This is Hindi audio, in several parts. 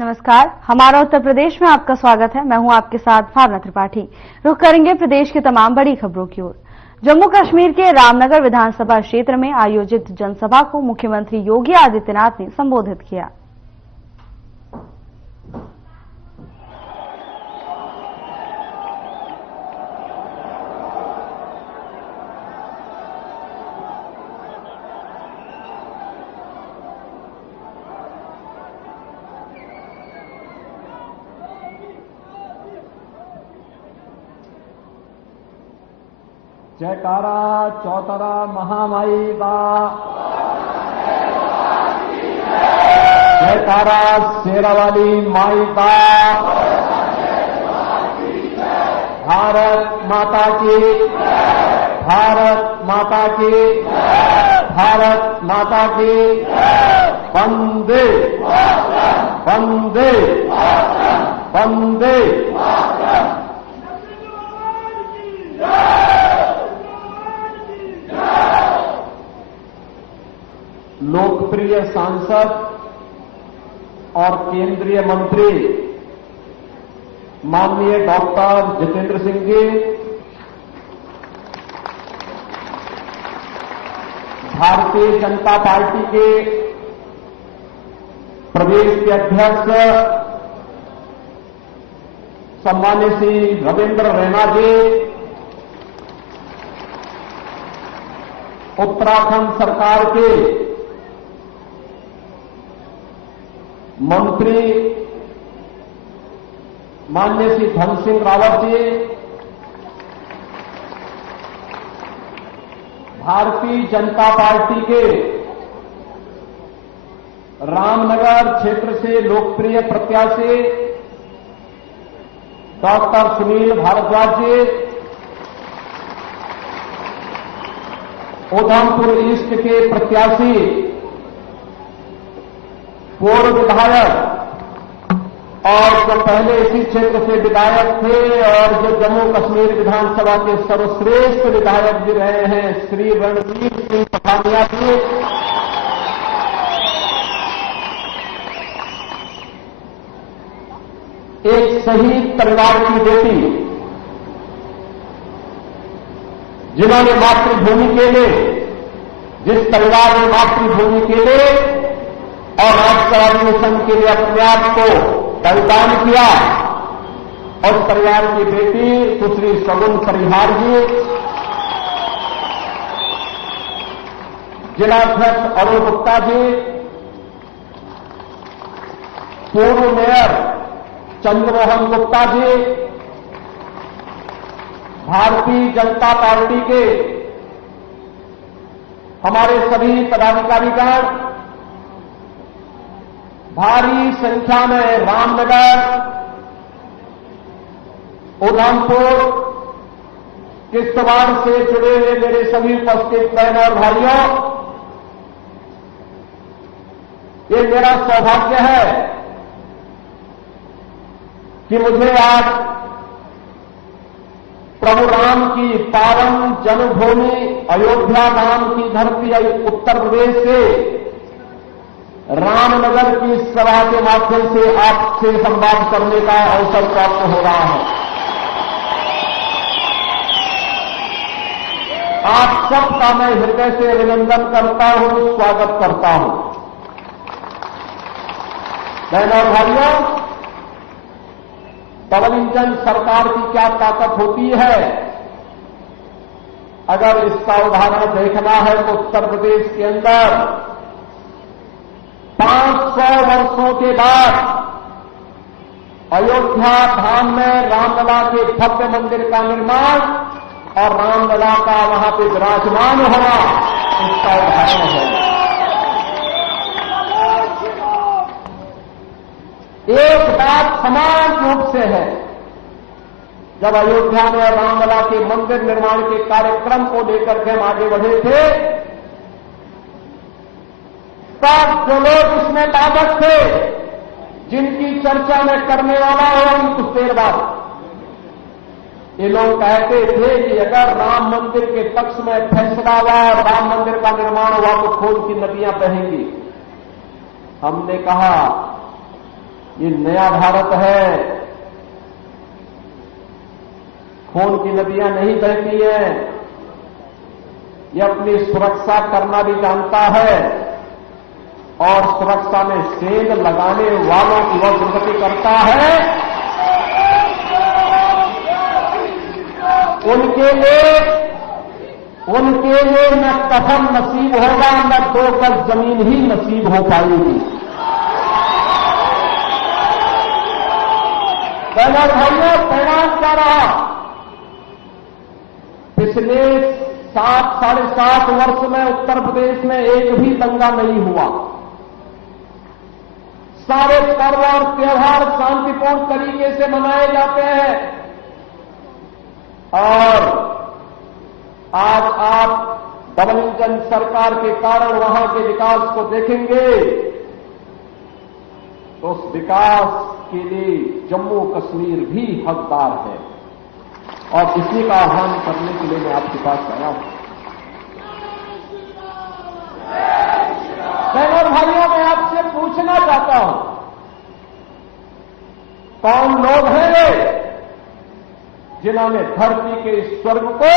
नमस्कार, हमारा उत्तर प्रदेश में आपका स्वागत है। मैं हूं आपके साथ भावना त्रिपाठी। रुख करेंगे प्रदेश की तमाम बड़ी खबरों की ओर। जम्मू कश्मीर के रामनगर विधानसभा क्षेत्र में आयोजित जनसभा को मुख्यमंत्री योगी आदित्यनाथ ने संबोधित किया। जयकारा चौतरा महामाई का, जयकारा शेरावाली माई का। भारत माता की, भारत माता की, भारत माता की। वंदे वंदे वंदे। लोकप्रिय सांसद और केंद्रीय मंत्री माननीय डॉक्टर जितेंद्र सिंह जी, भारतीय जनता पार्टी के प्रदेश के अध्यक्ष सम्मानित श्री रविंद्र रैना जी, उत्तराखंड सरकार के मंत्री माननीय श्री धन सिंह रावत जी, भारतीय जनता पार्टी के रामनगर क्षेत्र से लोकप्रिय प्रत्याशी डॉक्टर सुनील भारद्वाज जी, उधमपुर ईस्ट के प्रत्याशी पूर्व विधायक और जो पहले इसी क्षेत्र से विधायक थे और जो जम्मू कश्मीर विधानसभा के सर्वश्रेष्ठ विधायक भी रहे हैं श्री रणजीत सिंह पठानिया जी, एक शहीद परिवार की बेटी जिन्होंने मातृभूमि के लिए, जिस परिवार ने मातृभूमि के लिए और राष्ट्रवादी मिशन के लिए अपने आप को बलिदान किया, और परिवार की बेटी सुश्री सगुन परिहार जी, जिलाध्यक्ष अरुण गुप्ता जी, पूर्व मेयर चंद्रमोहन गुप्ता जी, भारतीय जनता पार्टी के हमारे सभी पदाधिकारीगण, भारी संख्या में रामनगर, उधमपुर, किश्तवाड़ से जुड़े हुए मेरे सभी उपस्थित बहन और भाइयों, ये मेरा सौभाग्य है कि मुझे आज प्रभु राम की पावन जन्मभूमि अयोध्या नाम की धरती उत्तर प्रदेश से रामनगर की सभा के माध्यम से आपसे संवाद करने का अवसर प्राप्त हो रहा है। आप सबका मैं हृदय से अभिनंदन करता हूं, स्वागत करता हूं। बहनों और भाइयों, डबल इंजन सरकार की क्या ताकत होती है, अगर इसका उदाहरण देखना है तो उत्तर प्रदेश के अंदर 500 वर्षों के बाद अयोध्या धाम में रामलला के भव्य मंदिर का निर्माण और रामलला का वहां पे विराजमान होना इसका उदाहरण है। एक बात समान रूप से है, जब अयोध्या में रामलला के मंदिर निर्माण के कार्यक्रम को लेकर के हम आगे बढ़े थे, तब जो लोग इसमें लाभक थे, जिनकी चर्चा मैं करने वाला हूं कुछ देर बाद, ये लोग कहते थे कि अगर राम मंदिर के पक्ष में फैसला हुआ और राम मंदिर का निर्माण हुआ तो खून की नदियां बहेंगी। हमने कहा ये नया भारत है। खून की नदियां नहीं बहती हैं। ये अपनी सुरक्षा करना भी जानता है और सुरक्षा में सेंध लगाने वालों की वह दुर्गति करता है। उनके लिए न कफन नसीब होगा, न 2 गज जमीन ही नसीब हो पाएगी। पहला भाइयों, परिणाम क्या रहा? पिछले 7-7.5 वर्ष में उत्तर प्रदेश में एक भी दंगा नहीं हुआ। सारे पर्व और त्योहार शांतिपूर्ण तरीके से मनाए जाते हैं। और आज आप डबल इंजन सरकार के कारण वहां के विकास को देखेंगे तो उस विकास के लिए जम्मू कश्मीर भी हकदार है। और इसी का आह्वान करने के लिए मैं आपके पास आया हूं। बहनों भाइयों, मैं आपसे पूछना चाहता हूं, कौन लोग हैं वे जिन्होंने धरती के स्वर्ग को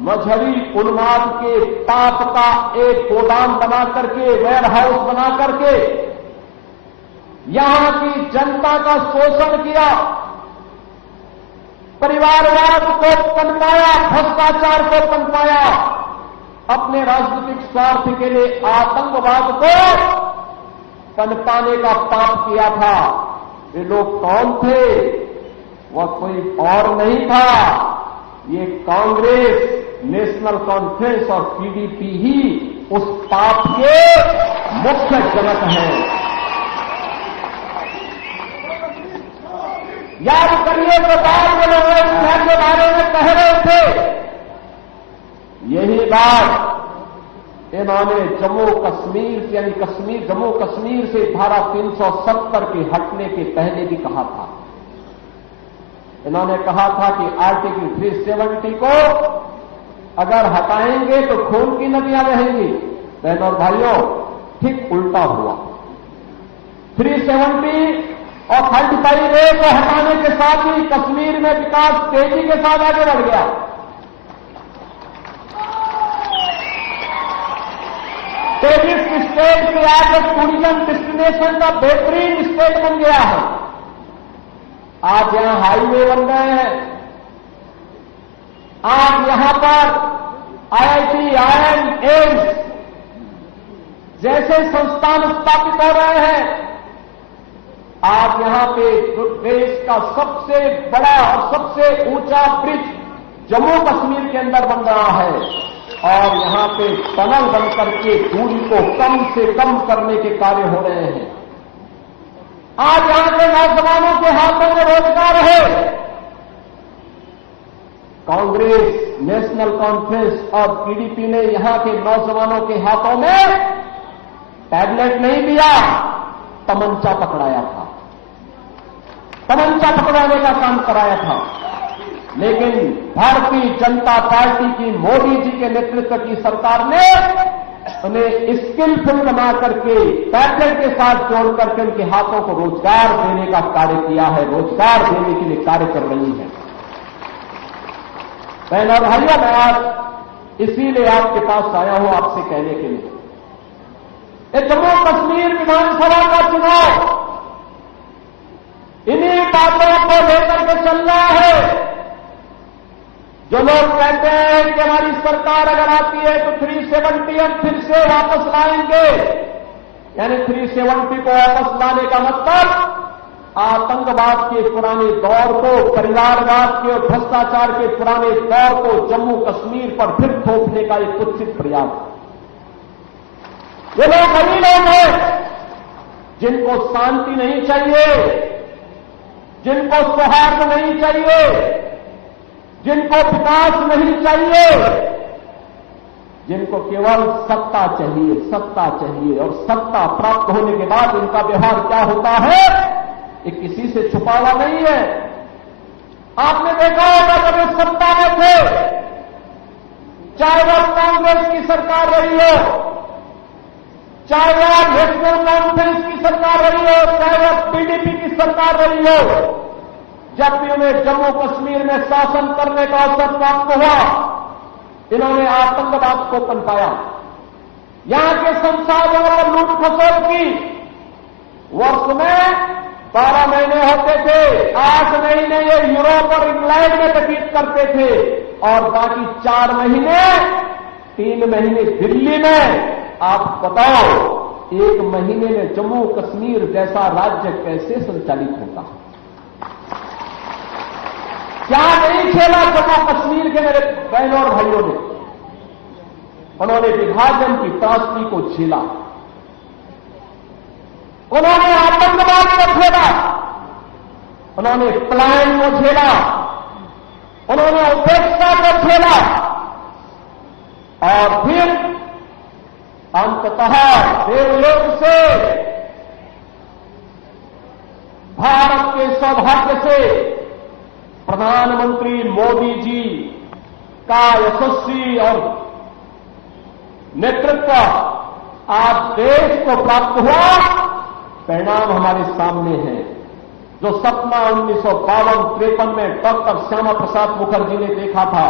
मजहबी उन्माद के पाप का एक गोदाम बना करके, वेयर हाउस बना करके यहां की जनता का शोषण किया, परिवारवाद को पनपाया, भ्रष्टाचार को पनपाया, अपने राजनीतिक स्वार्थ के लिए आतंकवाद को पनपाने का पाप किया था। वे लोग कौन थे? वह कोई और नहीं था, ये कांग्रेस, नेशनल कॉन्फ्रेंस और पीडीपी ही उस पाप के मुख्य जनक हैं। याद करिए तो बाद में लोग इस के बारे में कह रहे थे, यही बात इन्होंने जम्मू कश्मीर यानी जम्मू कश्मीर से धारा 370 के हटने के पहले भी कहा था। इन्होंने कहा था कि आर्टिकल 370 को अगर हटाएंगे तो खून की नदियां बहेंगी। बहनों और भाइयों, ठीक उल्टा हुआ। 370 और 35A को हटाने के साथ ही कश्मीर में विकास तेजी के साथ आगे बढ़ गया। तेजिस स्टेट के आज टूरिज्म डेस्टिनेशन का बेहतरीन स्टेट बन गया है। आज यहां हाईवे बन गए हैं। आज यहां पर IIT, IIM, एम्स जैसे संस्थान स्थापित हो रहे हैं। आज यहां पे देश का सबसे बड़ा और सबसे ऊंचा ब्रिज जम्मू कश्मीर के अंदर बन रहा है और यहां पे टनल बन करके दूरी को कम से कम करने के कार्य हो रहे हैं। आज यहां के नौजवानों के हाथों में रोजगार है। कांग्रेस, नेशनल कॉन्फ्रेंस और पीडीपी ने यहां के नौजवानों के हाथों में टैबलेट नहीं दिया, तमंचा पकड़ाया था, तमंचा पकड़ाने का काम कराया था। लेकिन भारतीय जनता पार्टी की मोदी जी के नेतृत्व की सरकार ने उन्हें स्किलफुल बना करके टैबलेट के साथ जोड़ करके उनके हाथों को रोजगार देने का कार्य किया है, रोजगार देने के लिए कार्य कर रही है। बहनों और भाइयों, मैं आज इसीलिए आपके पास आया हूं आपसे कहने के लिए, जम्मू कश्मीर विधानसभा का चुनाव इन्हीं बातों को लेकर के चल रहा है। जो लोग कहते हैं कि हमारी सरकार अगर आती है तो 370 हम फिर से वापस लाएंगे, यानी 370 को वापस लाने का मतलब आतंकवाद के पुराने दौर को, परिवारवाद के और भ्रष्टाचार के पुराने दौर को जम्मू कश्मीर पर फिर थोपने का एक कुत्सित प्रयास। ये लोग वही लोग हैं जिनको शांति नहीं चाहिए, जिनको सौहार्द नहीं चाहिए, जिनको विकास नहीं चाहिए, जिनको केवल सत्ता चाहिए, सत्ता चाहिए। और सत्ता प्राप्त होने के बाद इनका व्यवहार क्या होता है, ये किसी से छुपा हुआ नहीं है। आपने देखा होगा जब इस सत्ता में थे, चाहे वह कांग्रेस की सरकार रही हो, चाहे वह नेशनल कॉन्फ्रेंस की सरकार रही हो, चाहे वह सरकार रही हो, जब भी उन्हें जम्मू कश्मीर में शासन करने का अवसर प्राप्त हुआ, इन्होंने आतंकवाद को पनपाया, यहां के संसाधनों पर लूट खसोट की। वर्ष में 12 महीने होते थे, 8 महीने ये यूरोप और इंग्लैंड में व्यतीत करते थे और बाकी 4 महीने 3 महीने दिल्ली में। आप बताओ, 1 महीने में जम्मू कश्मीर जैसा राज्य कैसे संचालित होता? क्या नहीं खेला जम्मू कश्मीर के मेरे बहनों और भाइयों ने? उन्होंने विभाजन की त्रासदी को झेला, उन्होंने आतंकवाद को झेला, उन्होंने पलायन को झेला, उन्होंने उपेक्षा को झेला और फिर अंततः देवलोक से भारत के सौभाग्य से प्रधानमंत्री मोदी जी का यशस्वी और नेतृत्व आज देश को प्राप्त हुआ। परिणाम हमारे सामने है। जो सपना 1952-53 में डॉक्टर श्यामा प्रसाद मुखर्जी ने देखा था,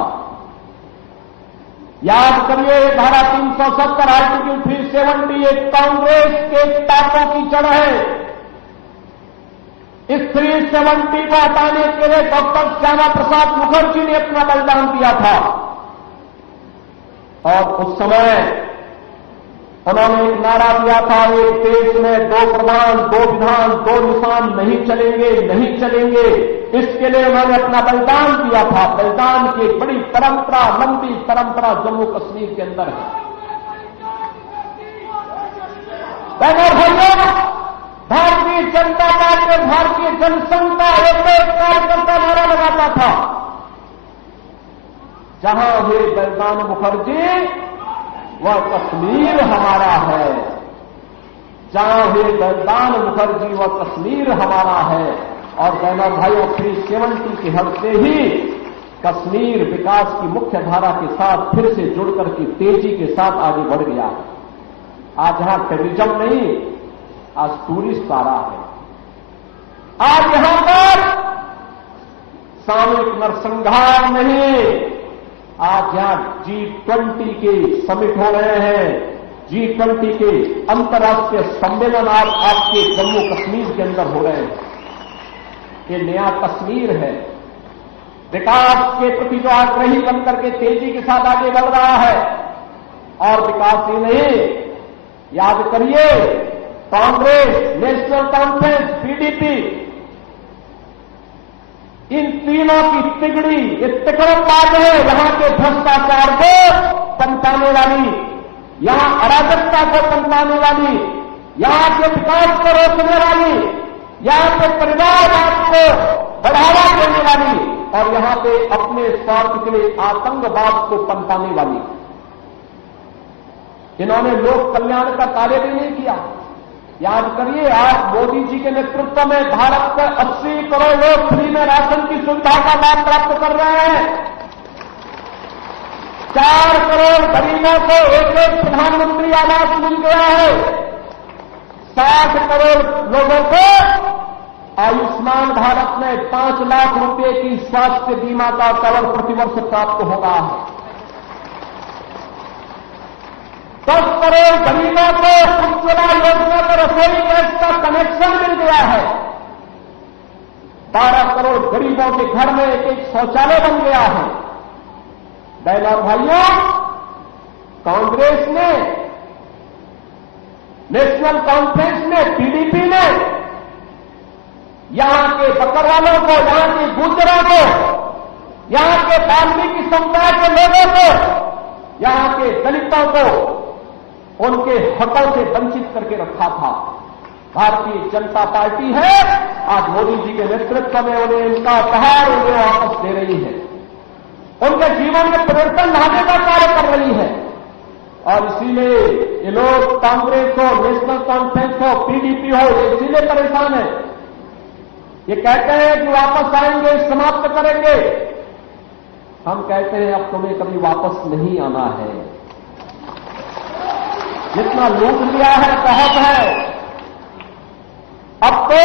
याद करिए, धारा 370 आर्टिकल 370 एक कांग्रेस के ताकों की जड़ है। इस 370 को हटाने के लिए डॉक्टर श्यामा प्रसाद मुखर्जी ने अपना बलिदान दिया था और उस समय उन्होंने एक नारा दिया था, एक देश में 2 प्रधान, 2 विधान, 2 निशान नहीं चलेंगे, नहीं चलेंगे। इसके लिए उन्होंने अपना बलिदान दिया था। बलिदान की एक बड़ी परंपरा, लंबी परंपरा जम्मू कश्मीर के अंदर है। भाइयों, भारतीय जनता पार्टी, भारतीय जनसंघ का एक कार्यकर्ता नारा लगाता था, जहां हुए बलिदान मुखर्जी वह कश्मीर हमारा है। जहां हुए बलिदान मुखर्जी वह कश्मीर हमारा है। और बहनों भाइयों, 370 के हद से ही कश्मीर विकास की मुख्य धारा के साथ फिर से जुड़कर के तेजी के साथ आगे बढ़ गया। आज यहां टूरिज्म नहीं, आज टूरिस्ट आ रहा है। आज यहां पर सामूहिक नरसंहार नहीं, आज यहां G20 के समिट हो रहे हैं। G20 के अंतर्राष्ट्रीय सम्मेलन आज आपके जम्मू कश्मीर के अंदर हो रहे हैं। ये नया कश्मीर है। विकास के प्रति जो आग्रही बनकर के तेजी के साथ आगे बढ़ रहा है। और विकास ही नहीं, याद करिए, कांग्रेस, नेशनल कॉन्फ्रेंस, पीडीपी, इन तीनों की तिगड़ी, ये तिकड़मबाज है। यहां के भ्रष्टाचार को पनपाने वाली, यहां अराजकता को पनपाने वाली, यहां के विकास को रोकने वाली, यहां पे परिवारवाद को बढ़ावा देने वाली और यहां पे अपने स्वार्थ के लिए आतंकवाद को पनपाने वाली। इन्होंने लोक कल्याण का कार्य भी नहीं किया। याद करिए, आज मोदी जी के नेतृत्व में भारत के 80 करोड़ लोग फ्री में राशन की सुविधा का लाभ प्राप्त कर रहे हैं। 4 करोड़ गरीबों को एक प्रधानमंत्री आवास मिल गया है। 60 करोड़ लोगों को आयुष्मान भारत में 5 लाख रुपए की स्वास्थ्य बीमा का कवर प्रतिवर्ष प्राप्त हो रहा है। 10 करोड़ गरीबों को उज्ज्वला योजना पर रसोई गैस का कनेक्शन मिल गया है। 12 करोड़ गरीबों के घर में एक शौचालय बन गया है। बहनों और भाइयों, कांग्रेस ने, नेशनल कॉन्फ्रेंस ने, पीडीपी ने यहां के बकरवालों को, यहां के गुर्जरों को, यहां के वाल्मीकि समुदाय के लोगों को, यहां के दलितों को उनके हकों से वंचित करके रखा था। भारतीय जनता पार्टी है, आज मोदी जी के नेतृत्व में उन्हें इनका उपहार उन्हें वापस दे रही है। उनके जीवन में परिवर्तन लाने का कार्य कर रही है। और इसीलिए ये लोग कांग्रेस हो, नेशनल कॉन्फ्रेंस हो, पीडीपी हो, ये इसीलिए परेशान है। ये कहते हैं कि वापस आएंगे, समाप्त करेंगे। हम कहते हैं अब तुम्हें कभी वापस नहीं आना है। जितना लूट लिया है बहुत है। अब तो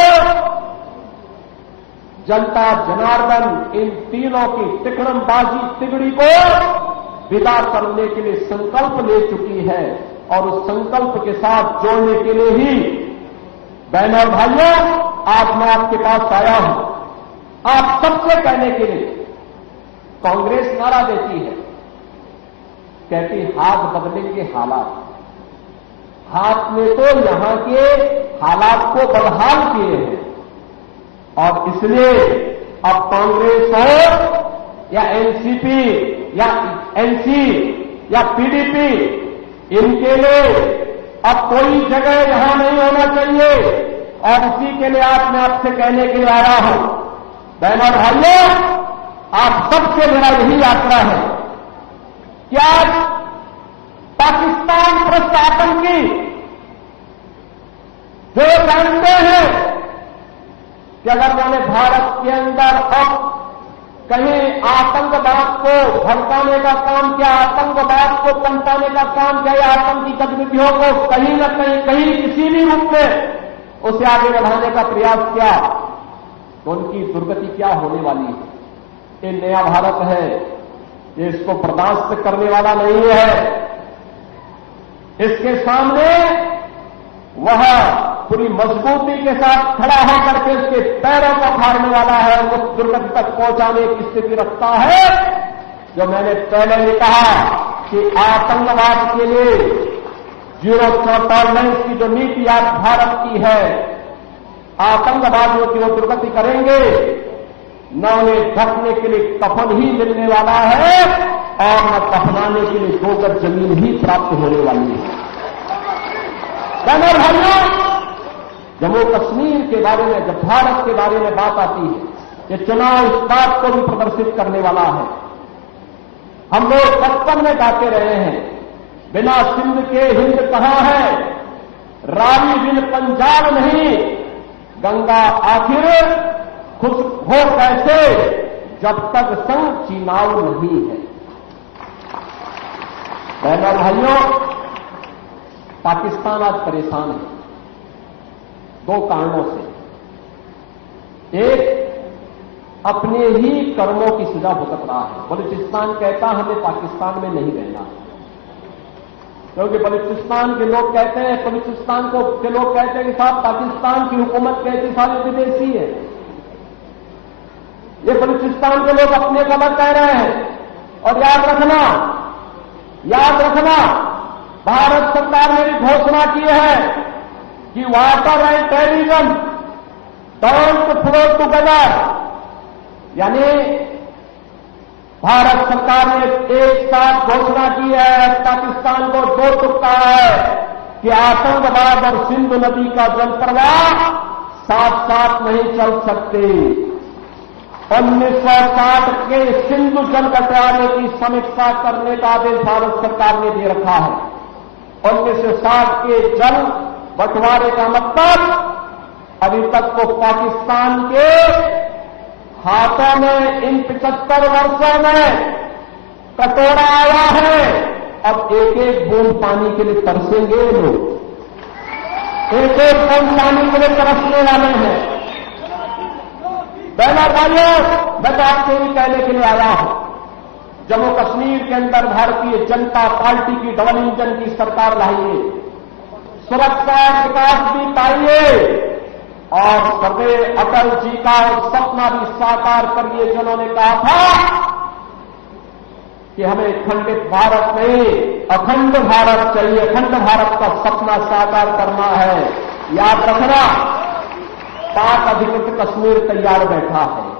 जनता जनार्दन इन तीनों की तिकड़मबाजी तिगड़ी को विदा करने के लिए संकल्प ले चुकी है और उस संकल्प के साथ जोड़ने के लिए ही बहनों और भाइयों आज मैं आपके पास आया हूं। आप सबसे कहने के लिए कांग्रेस नारा देती है, कहती हाथ बदलेंगे हालात। हाथ में तो यहां के हालात को बदहाल किए हैं और इसलिए अब कांग्रेस हो या एनसीपी या एनसी या पीडीपी, इनके लिए अब कोई जगह यहां नहीं होना चाहिए और इसी के लिए आज मैं आपसे कहने के लिए आया हूं। बहनों और भाइयों, आप सबसे मेरा यही यात्रा है कि आज पाकिस्तान भ्रष्ट आतंकी जो जानते हैं कि अगर उन्होंने भारत के अंदर अब कहीं आतंकवाद को भड़काने का काम किया, आतंकवाद को पनपाने का काम किया या आतंकी गतिविधियों को कहीं न कहीं किसी भी रूप में उसे आगे बढ़ाने का प्रयास किया, तो उनकी दुर्गति क्या होने वाली है। ये नया भारत है, ये इसको बर्दाश्त करने वाला नहीं है। इसके सामने वह पूरी मजबूती के साथ खड़ा होकर के उसके पैरों को फाड़ने वाला है, उस दुर्गति तक पहुंचाने की स्थिति रखता है। जो मैंने पहले भी कहा कि आतंकवाद के लिए जीरो टॉलरेंस की जो नीति आज भारत की है, आतंकवादियों की वो दुर्गति करेंगे, न उन्हें ढकने के लिए कफन ही मिलने वाला है और न दफनाने के लिए 2 गज जमीन ही प्राप्त होने वाली है। बहनों भाइयों, जम्मू कश्मीर के बारे में, जब भारत के बारे में बात आती है, ये चुनाव इस बात को भी प्रदर्शित करने वाला है। हम लोग बचपन में गाते रहे हैं, बिना सिंध के हिंद कहां है, रावी बिन पंजाब नहीं, गंगा आखिर खुश हो कैसे जब तक संग चीनाव नहीं है। बहनों भाइयों, पाकिस्तान आज परेशान है 2 कारणों से। एक, अपने ही कर्मों की सजा भुगत रहा है। बलूचिस्तान कहता हमें पाकिस्तान में नहीं रहना, क्योंकि बलूचिस्तान के लोग कहते हैं, बलूचिस्तान के लोग कहते हैं कि साहब पाकिस्तान की हुकूमत कैसी सारी विदेशी है। ये बलूचिस्तान के लोग अपने को अलग कह रहे हैं। और याद रखना, भारत सरकार ने भी घोषणा की है कि water and terrorism don't flow together, यानी भारत सरकार ने एक साथ घोषणा की है, पाकिस्तान को 2 टुक कहा है कि आतंकवाद और सिंधु नदी का जलप्रवाह साथ साथ नहीं चल सकते। 1960 के सिंधु जल बंटवारे की समीक्षा करने का आदेश भारत सरकार ने दे रखा है। 1960 के जल बंटवारे का मतलब अभी तक तो पाकिस्तान के हाथों में इन 75 वर्षों में कटोरा आया है। अब एक एक बूंद पानी के लिए तरसेंगे लोग, एक एक बूंद पानी के लिए तरसने वाले हैं। बहनों भाइयों, मैं तो आपसे भी कहने के लिए आया हूं, जम्मू कश्मीर के अंदर भारतीय जनता पार्टी की डबल इंजन की सरकार लाइए, सुरक्षा और विकास भी पाइए और सरदेव अटल जी का सपना भी साकार करिए। जिन्होंने कहा था कि हमें खंडित भारत नहीं, अखंड भारत चाहिए, अखंड भारत का सपना साकार करना है। याद रखना, पाक अधिकृत कश्मीर तैयार बैठा है।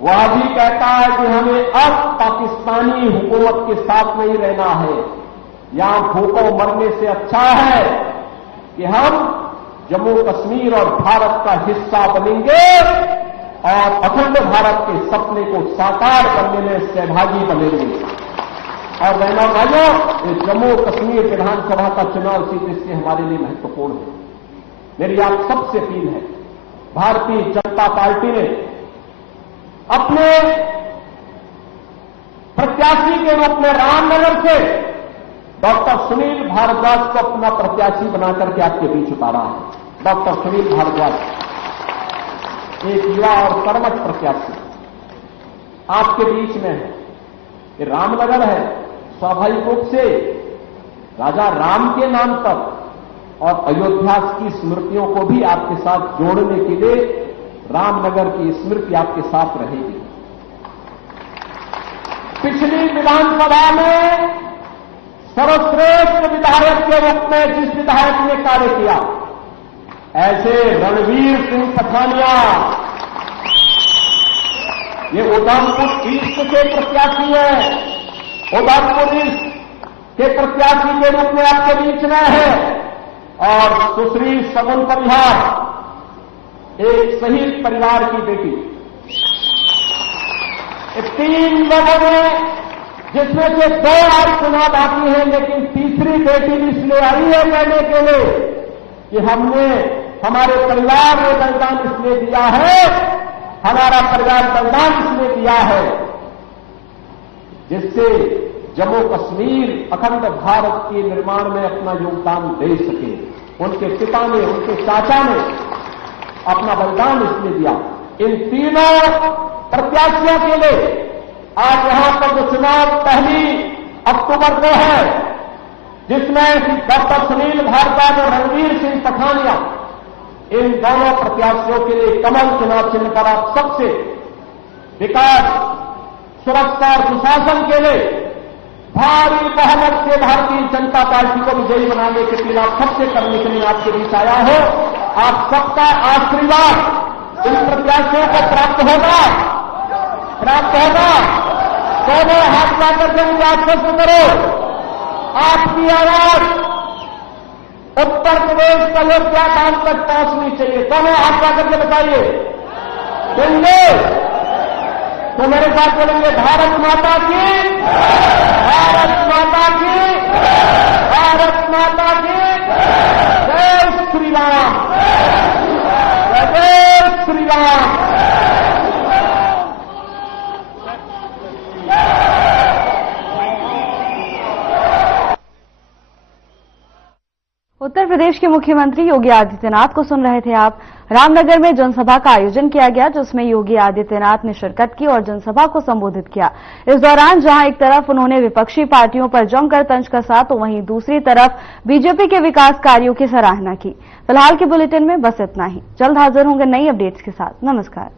वह भी कहता है कि हमें अब पाकिस्तानी हुकूमत के साथ नहीं रहना है। यहां भूखों मरने से अच्छा है कि हम जम्मू कश्मीर और भारत का हिस्सा बनेंगे और अखंड भारत के सपने को साकार करने में सहभागी बनेंगे। और बहनों भाइयों, ये जम्मू कश्मीर विधानसभा का चुनाव सीट इससे हमारे लिए महत्वपूर्ण है। मेरी आप सबसे अपील है, भारतीय जनता पार्टी ने अपने प्रत्याशी के रूप में रामनगर से डॉक्टर सुनील भारद्वाज को अपना प्रत्याशी बनाकर के आपके बीच उतारा है। डॉक्टर सुनील भारद्वाज, एक युवा और कर्मठ प्रत्याशी आपके बीच में है। ये रामनगर है, स्वाभाविक रूप से राजा राम के नाम पर और अयोध्या की स्मृतियों को भी आपके साथ जोड़ने के लिए रामनगर की स्मृति आपके साथ रहेगी। पिछली विधानसभा में सर्वश्रेष्ठ विधायक के रूप में जिस विधायक ने कार्य किया, ऐसे रणवीर सिंह पठानिया ये उधमपुर ईस्ट के प्रत्याशी है, उधमपुर ईस्ट के प्रत्याशी के रूप में आपके बीच में है। और सुश्री सगुन परिहार एक शहीद परिवार की बेटी, तीन लोगों ने, जिसमें से दो आज चुनाव बाकी हैं, लेकिन तीसरी बेटी भी इसलिए आई है कहने के लिए कि हमने हमारे परिवार ने बलिदान इसलिए दिया है, हमारा परिवार बलिदान इसलिए दिया है जिससे जम्मू कश्मीर अखंड भारत के निर्माण में अपना योगदान दे सके। उनके पिता ने, उनके चाचा ने अपना बलिदान इसलिए दिया। इन तीनों प्रत्याशियों के लिए आज यहां पर जो चुनाव 1 अक्टूबर को है, जिसमें डॉक्टर सुनील भारद्वाज और रणवीर सिंह पठानिया, इन दोनों प्रत्याशियों के लिए कमल चुनाव चिन्ह पर आप सबसे विकास, सुरक्षा और सुशासन के लिए भारी बहुमत से भारतीय जनता पार्टी को विजयी बनाने के लिए आप सबसे करने के लिए आपके बीच आया हो। आप सबका आशीर्वाद इन प्रत्याशियों को प्राप्त होगा। दोनों हाथ लाकर के मुझे आश्वस्त करो, आपकी आवाज उत्तर प्रदेश का अयोध्या धाम तक पहुंचनी चाहिए। दोनों हाथ लाकर के बताइए, देंगे तो मेरे साथ बोलेंगे, भारत माता की, भारत माता की, भारत माता की, जय श्री राम, जय श्री राम। उत्तर प्रदेश के मुख्यमंत्री योगी आदित्यनाथ को सुन रहे थे आप। रामनगर में जनसभा का आयोजन किया गया, जिसमें योगी आदित्यनाथ ने शिरकत की और जनसभा को संबोधित किया। इस दौरान जहां एक तरफ उन्होंने विपक्षी पार्टियों पर जमकर तंज कसा, तो वहीं दूसरी तरफ बीजेपी के विकास कार्यों की सराहना की। फिलहाल के बुलेटिन में बस इतना ही। जल्द हाजिर होंगे नई अपडेट्स के साथ। नमस्कार।